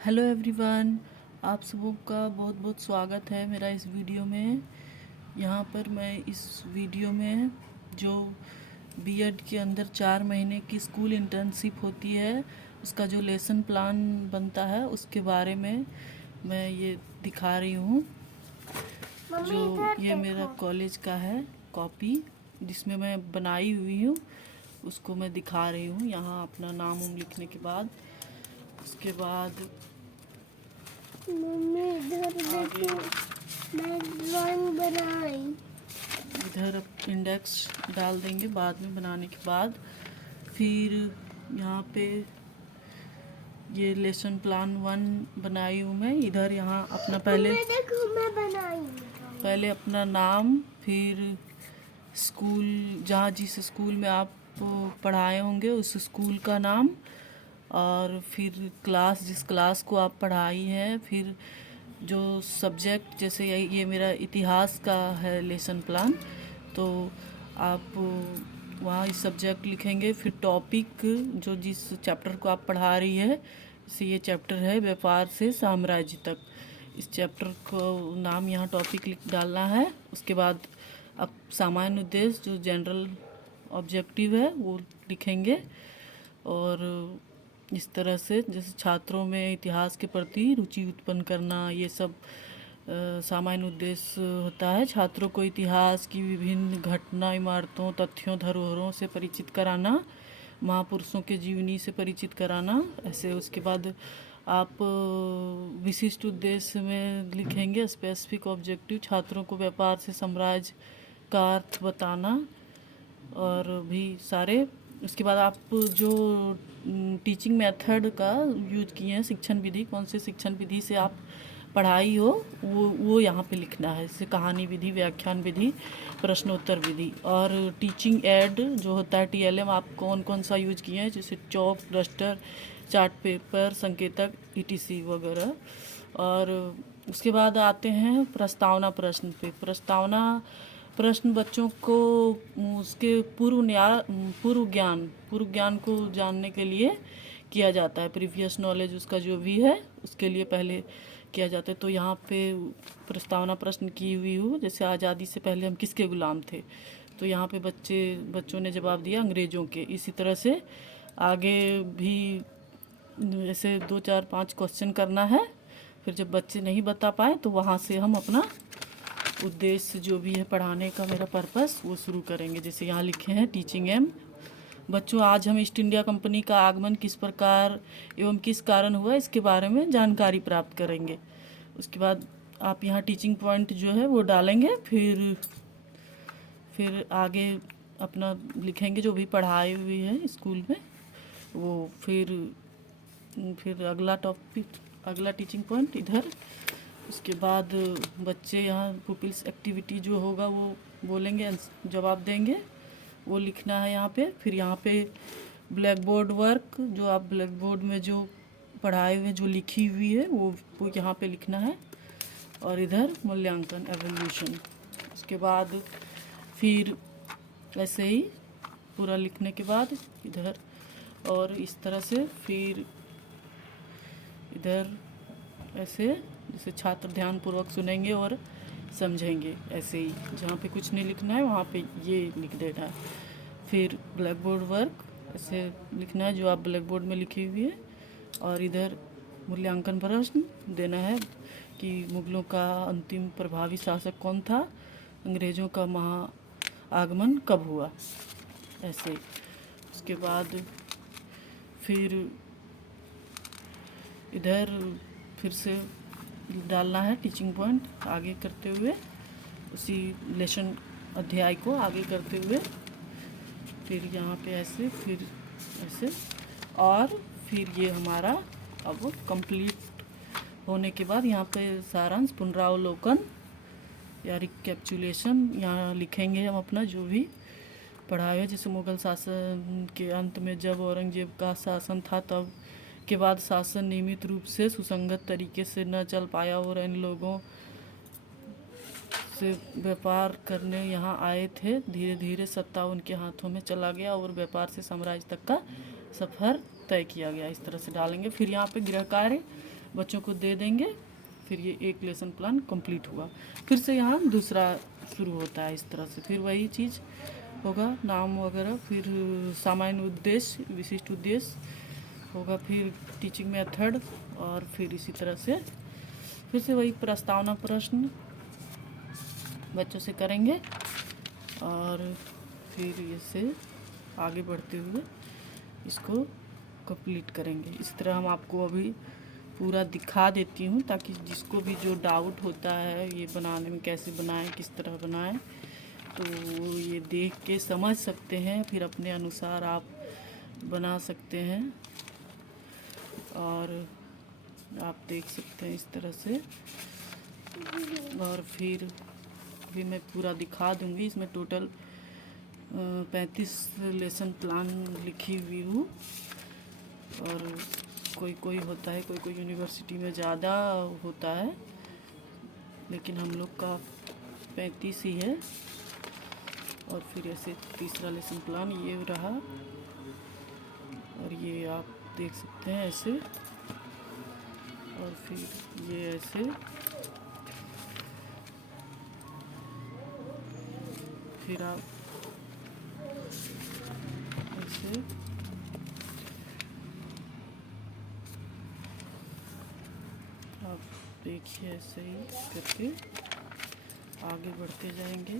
Hello everyone, आप सबों का बहुत बहुत स्वागत है मेरा इस वीडियो में। यहाँ पर मैं इस वीडियो में जो बीएड के अंदर 4 महीने की स्कूल इंटर्नशिप होती है उसका जो लेसन प्लान बनता है उसके बारे में मैं ये दिखा रही हूँ। जो ये मेरा कॉलेज का है कॉपी जिसमें मैं बनाई हुई हूँ उसको मैं दिखा रही हूँ। यहाँ अपना नाम लिखने के बाद उसके बाद मम्मी इधर देखो, मैं ड्राइंग बनाई। इधर इंडेक्स डाल देंगे बाद में बनाने के बाद। फिर यहाँ पे ये लेसन प्लान 1 बनाई हूँ मैं। इधर यहाँ अपना पहले देखो मैं बनाई पहले अपना नाम, फिर स्कूल जहाँ जिस स्कूल में आप पढ़ाए होंगे उस स्कूल का नाम, और फिर क्लास जिस क्लास को आप पढ़ाई हैं, फिर जो सब्जेक्ट जैसे ये मेरा इतिहास का है लेसन प्लान, तो आप वहाँ इस सब्जेक्ट लिखेंगे। फिर टॉपिक जो जिस चैप्टर को आप पढ़ा रही है, जैसे ये चैप्टर है व्यापार से साम्राज्य तक, इस चैप्टर को नाम यहाँ टॉपिक लिख डालना है। उसके बाद अब सामान्य उद्देश्य जो जनरल ऑब्जेक्टिव है वो लिखेंगे। और इस तरह से जैसे छात्रों में इतिहास के प्रति रुचि उत्पन्न करना, ये सब सामान्य उद्देश्य होता है। छात्रों को इतिहास की विभिन्न घटना, इमारतों, तथ्यों, धरोहरों से परिचित कराना, महापुरुषों के जीवनी से परिचित कराना ऐसे। उसके बाद आप विशिष्ट उद्देश्य में लिखेंगे स्पेसिफिक ऑब्जेक्टिव, छात्रों को व्यापार से साम्राज्य का अर्थ बताना और भी सारे। उसके बाद आप जो टीचिंग मेथड का यूज किए हैं, शिक्षण विधि, कौन से शिक्षण विधि से आप पढ़ाई हो वो यहाँ पे लिखना है। जैसे कहानी विधि, व्याख्यान विधि, प्रश्नोत्तर विधि। और टीचिंग एड जो होता है टीएलएम, आप कौन कौन सा यूज किए हैं, जैसे चॉक, डस्टर, चार्ट पेपर, संकेतक, ईटीसी वगैरह। और उसके बाद आते हैं प्रस्तावना प्रश्न पे। प्रस्तावना प्रश्न बच्चों को उसके पूर्व ज्ञान को जानने के लिए किया जाता है। प्रीवियस नॉलेज उसका जो भी है उसके लिए पहले किया जाता है। तो यहाँ पे प्रस्तावना प्रश्न की हुई हो, जैसे आज़ादी से पहले हम किसके गुलाम थे, तो यहाँ पे बच्चों ने जवाब दिया अंग्रेज़ों के। इसी तरह से आगे भी ऐसे 2 4 5 क्वेश्चन करना है। फिर जब बच्चे नहीं बता पाए तो वहाँ से हम अपना उद्देश्य जो भी है पढ़ाने का मेरा पर्पस वो शुरू करेंगे। जैसे यहाँ लिखे हैं टीचिंग एम। बच्चों, आज हम ईस्ट इंडिया कंपनी का आगमन किस प्रकार एवं किस कारण हुआ इसके बारे में जानकारी प्राप्त करेंगे। उसके बाद आप यहाँ टीचिंग पॉइंट जो है वो डालेंगे। फिर आगे अपना लिखेंगे जो भी पढ़ाई हुई है स्कूल में वो। फिर अगला टीचिंग पॉइंट इधर। उसके बाद बच्चे यहाँ पुपिल्स एक्टिविटी जो होगा वो बोलेंगे, जवाब देंगे, वो लिखना है यहाँ पे। फिर यहाँ पे ब्लैक बोर्ड वर्क, जो आप ब्लैक बोर्ड में जो पढ़ाए हुए जो लिखी हुई है वो यहाँ पे लिखना है। और इधर मूल्यांकन एवोल्यूशन। उसके बाद फिर ऐसे ही पूरा लिखने के बाद इधर और इस तरह से फिर इधर ऐसे, जैसे छात्र ध्यानपूर्वक सुनेंगे और समझेंगे। ऐसे ही जहाँ पे कुछ नहीं लिखना है वहाँ पे ये लिख देना है। फिर ब्लैक बोर्ड वर्क ऐसे लिखना है जो आप ब्लैक बोर्ड में लिखी हुई है। और इधर मूल्यांकन प्रश्न देना है कि मुगलों का अंतिम प्रभावी शासक कौन था, अंग्रेज़ों का आगमन कब हुआ, ऐसे। उसके बाद फिर इधर फिर से डालना है टीचिंग पॉइंट आगे करते हुए, उसी लेसन अध्याय को आगे करते हुए। फिर यहाँ पे ऐसे, फिर ऐसे। और फिर ये हमारा अब कंप्लीट होने के बाद यहाँ पे सारांश, पुनरावलोकन या रिकैप्चुलेशन यहाँ लिखेंगे हम अपना जो भी पढ़ा है। जैसे मुगल शासन के अंत में जब औरंगजेब का शासन था तब के बाद शासन नियमित रूप से सुसंगत तरीके से न चल पाया और इन लोगों से व्यापार करने यहाँ आए थे। धीरे धीरे सत्ता उनके हाथों में चला गया और व्यापार से साम्राज्य तक का सफ़र तय किया गया। इस तरह से डालेंगे। फिर यहाँ पे गृह कार्य बच्चों को दे देंगे। फिर ये एक लेसन प्लान कंप्लीट हुआ। फिर से यहाँ दूसरा शुरू होता है इस तरह से। फिर वही चीज़ होगा, नाम वगैरह, फिर सामान्य उद्देश्य, विशिष्ट उद्देश्य होगा, फिर टीचिंग मेथड, और फिर इसी तरह से फिर से वही प्रस्तावना प्रश्न बच्चों से करेंगे। और फिर इससे आगे बढ़ते हुए इसको कंप्लीट करेंगे। इस तरह हम आपको अभी पूरा दिखा देती हूँ, ताकि जिसको भी जो डाउट होता है ये बनाने में, कैसे बनाएं, किस तरह बनाएं, तो वो ये देख के समझ सकते हैं, फिर अपने अनुसार आप बना सकते हैं। और आप देख सकते हैं इस तरह से। और फिर भी मैं पूरा दिखा दूंगी। इसमें टोटल 35 लेसन प्लान लिखी हुई हूँ। और कोई कोई होता है, कोई कोई यूनिवर्सिटी में ज़्यादा होता है, लेकिन हम लोग का 35 ही है। और फिर ऐसे तीसरा लेसन प्लान ये रहा, और ये आप देख सकते हैं ऐसे। और फिर ये ऐसे, फिर आप ऐसे, आप देखिए ऐसे ही करके आगे बढ़ते जाएंगे,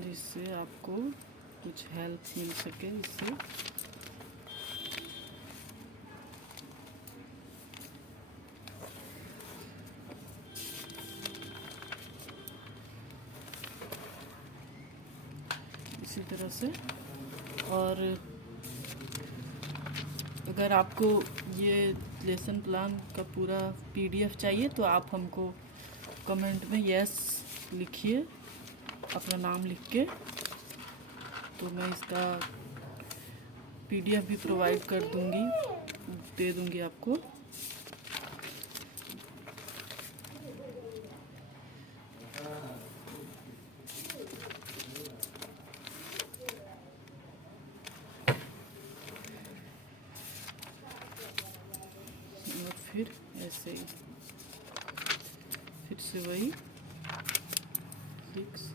जिससे आपको कुछ हेल्प मिल सके इससे। इसी तरह से। और अगर आपको ये लेसन प्लान का पूरा PDF चाहिए तो आप हमको कमेंट में यस लिखिए, अपना नाम लिख के, तो मैं इसका PDF भी प्रोवाइड कर दूंगी, दे दूंगी आपको। और फिर ऐसे ही फिर से वही 6,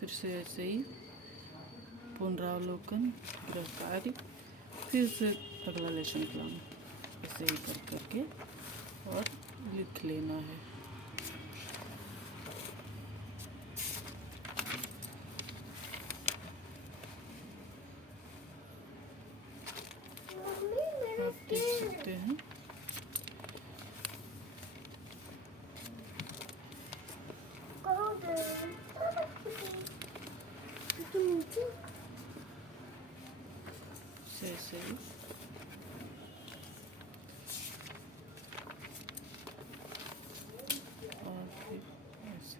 फिर से ऐसे ही पुनरावलोकन, गृह कार्य, फिर से अगला लेसन प्लान, ऐसे ही कर करके और लिख लेना है। आप देख सकते हैं। ऐसे ही और फिर ऐसे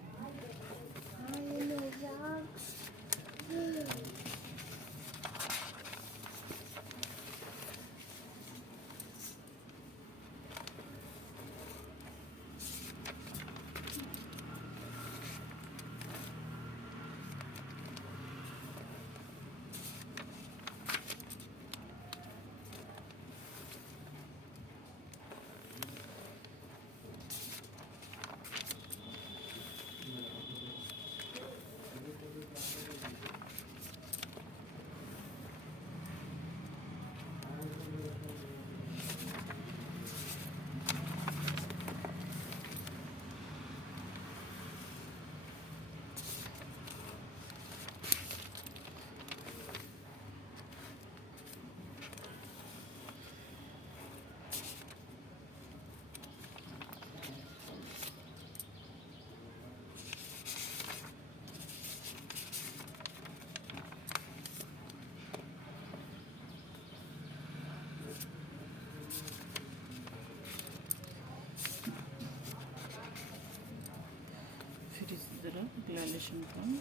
12 अगला लेसन प्लान।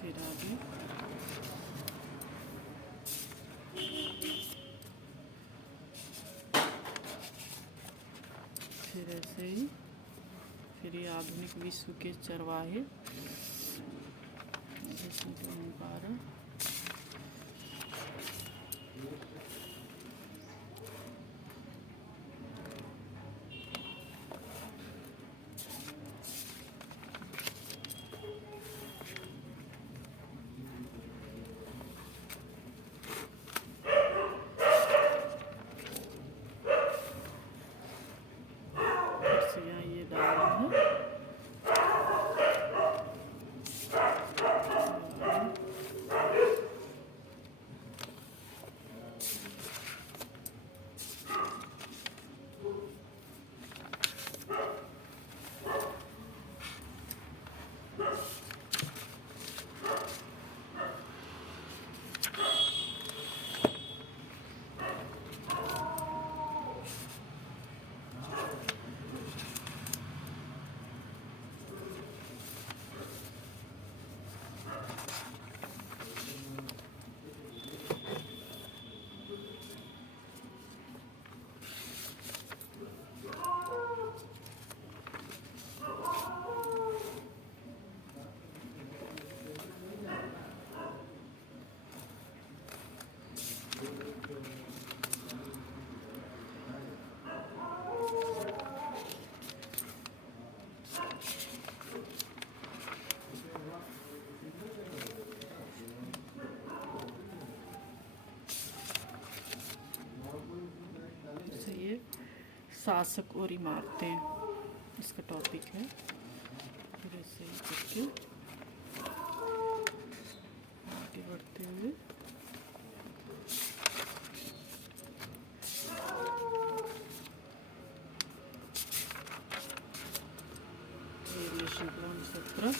फिर आगे फिर ऐसे ही फिर ये आधुनिक विश्व के चरवाहे लेसन प्लान 12। फिर से यहाँ ये डाल रहे हैं। से ये शासक और इमारतें इसका टॉपिक है। फिर ऐसे ही करके आगे बढ़ते हुए ये लेसन प्लान 17।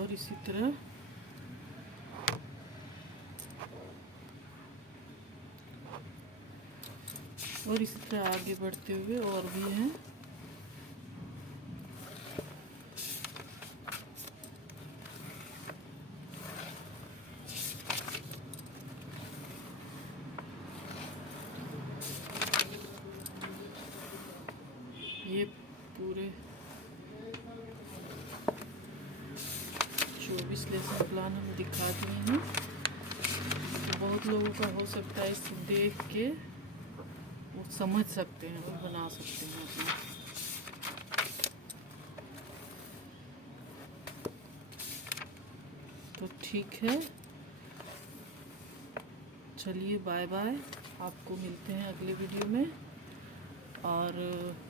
और इसी तरह आगे बढ़ते हुए और भी हैं। ये पूरे 24 लेसन प्लान हम दिखा दिए हैं। तो बहुत लोगों का हो सकता है इसे देख के वो समझ सकते हैं और बना सकते हैं अपना। तो ठीक है, चलिए बाय बाय, आपको मिलते हैं अगले वीडियो में। और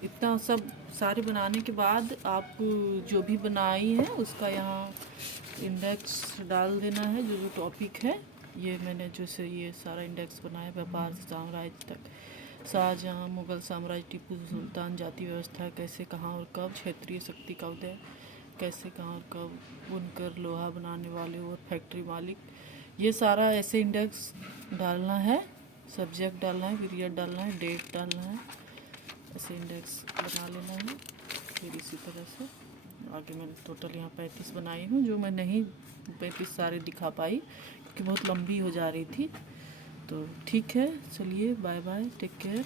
इतना सब सारे बनाने के बाद आप जो भी बनाई है उसका यहाँ इंडेक्स डाल देना है, जो जो टॉपिक है। ये मैंने जैसे ये सारा इंडेक्स बनाया, व्यापार से साम्राज्य तक, शाहजहाँ, मुगल साम्राज्य, टीपू सुल्तान, जाति व्यवस्था, कैसे कहाँ और कब, क्षेत्रीय शक्ति का उदय, कैसे कहाँ और कब, बुनकर, लोहा बनाने वाले और फैक्ट्री मालिक, ये सारा ऐसे इंडेक्स डालना है। सब्जेक्ट डालना है, पीरियड डालना है, डेट डालना है, ऐसे इंडेक्स बना लेना है। फिर इसी तरह से आगे मैंने टोटल यहाँ 35 बनाई हूँ, जो मैं नहीं 35 सारे दिखा पाई क्योंकि बहुत लंबी हो जा रही थी। तो ठीक है, चलिए बाय बाय, टेक केयर।